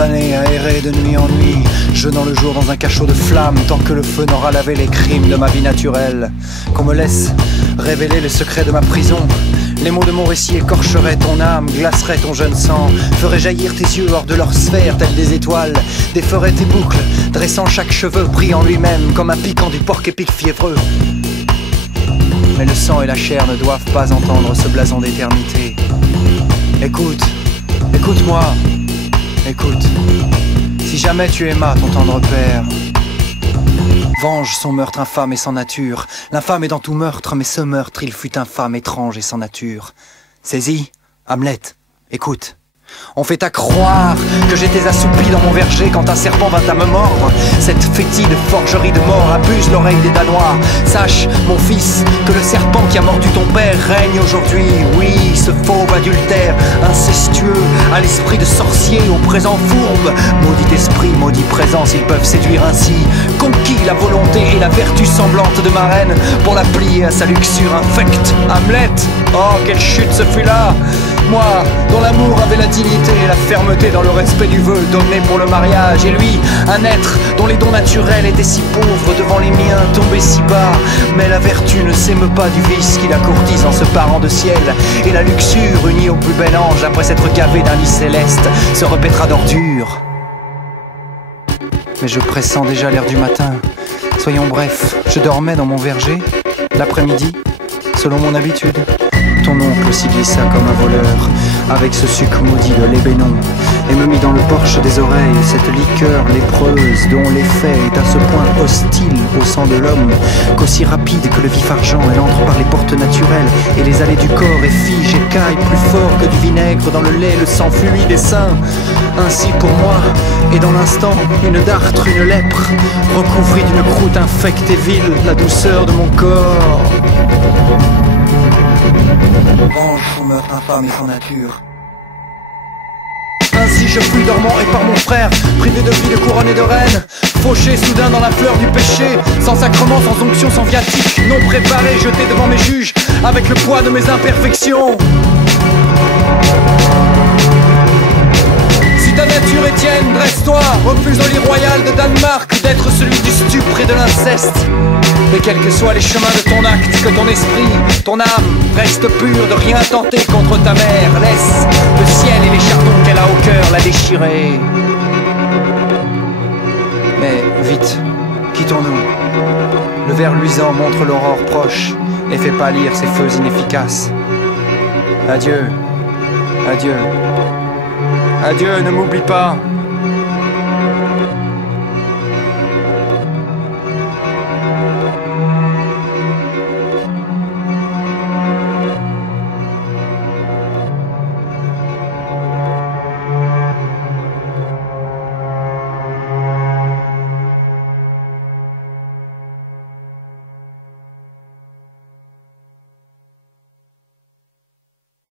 Condamné à errer de nuit en nuit, jeûnant le jour dans un cachot de flammes, tant que le feu n'aura lavé les crimes de ma vie naturelle. Qu'on me laisse révéler les secrets de ma prison. Les mots de mon récit écorcheraient ton âme, glaceraient ton jeune sang, feraient jaillir tes yeux hors de leur sphère, telles des étoiles, déferaient tes boucles, dressant chaque cheveu pris en lui-même, comme un piquant du porc épic fiévreux. Mais le sang et la chair ne doivent pas entendre ce blason d'éternité. Écoute, écoute-moi, écoute. Si jamais tu aimas ton tendre père, venge son meurtre infâme et sans nature. L'infâme est dans tout meurtre, mais ce meurtre, il fut infâme, étrange et sans nature. Saisis, Hamlet, écoute. On fait à croire que j'étais assoupi dans mon verger quand un serpent vint à me mordre. Cette fétide forgerie de mort abuse l'oreille des Danois. Sache, mon fils, que le serpent qui a mordu ton père règne aujourd'hui. Oui, ce fauve adultère, incestueux, à l'esprit de sorcier, au présent fourbe. Maudit esprit, maudit présence, ils peuvent séduire ainsi. Conquis la volonté et la vertu semblante de ma reine pour la plier à sa luxure infecte. Hamlet, oh quelle chute ce fut là. Moi, dont l'amour avait la dignité et la fermeté dans le respect du vœu donné pour le mariage. Et lui, un être dont les dons naturels étaient si pauvres devant les miens, tombés si bas. Mais la vertu ne s'émeut pas du vice qui la courtise en se parant de ciel. Et la luxure, unie au plus bel ange, après s'être gavée d'un lit céleste, se repaîtra d'ordures. Mais je pressens déjà l'heure du matin. Soyons brefs, je dormais dans mon verger, l'après-midi, selon mon habitude. Ton oncle s'y glissa comme un voleur, avec ce suc maudit de l'ébénon, et me mit dans le porche des oreilles cette liqueur lépreuse dont l'effet est à ce point hostile au sang de l'homme, qu'aussi rapide que le vif argent, elle entre par les portes naturelles et les allées du corps et fige et caille plus fort que du vinaigre dans le lait, le sang fluide des seins. Ainsi pour moi, et dans l'instant, une dartre, une lèpre, recouvrit d'une croûte infecte et vile la douceur de mon corps. Venge son meurtre infâme et sans nature. Ainsi je fus dormant et par mon frère, privé de vie, de couronne et de reine, fauché soudain dans la fleur du péché, sans sacrement, sans onction, sans viatique, non préparé, jeté devant mes juges, avec le poids de mes imperfections. Si ta nature est tienne, dresse-toi, refuse au lit royal de Danemark d'être celui du stupre et de l'inceste. Et quels que soient les chemins de ton acte, que ton esprit, ton âme reste pure de rien tenter contre ta mère. Laisse le ciel et les chardons qu'elle a au cœur la déchirer. Mais vite, quittons-nous. Le ver luisant montre l'aurore proche et fait pâlir ses feux inefficaces. Adieu, adieu, adieu, ne m'oublie pas.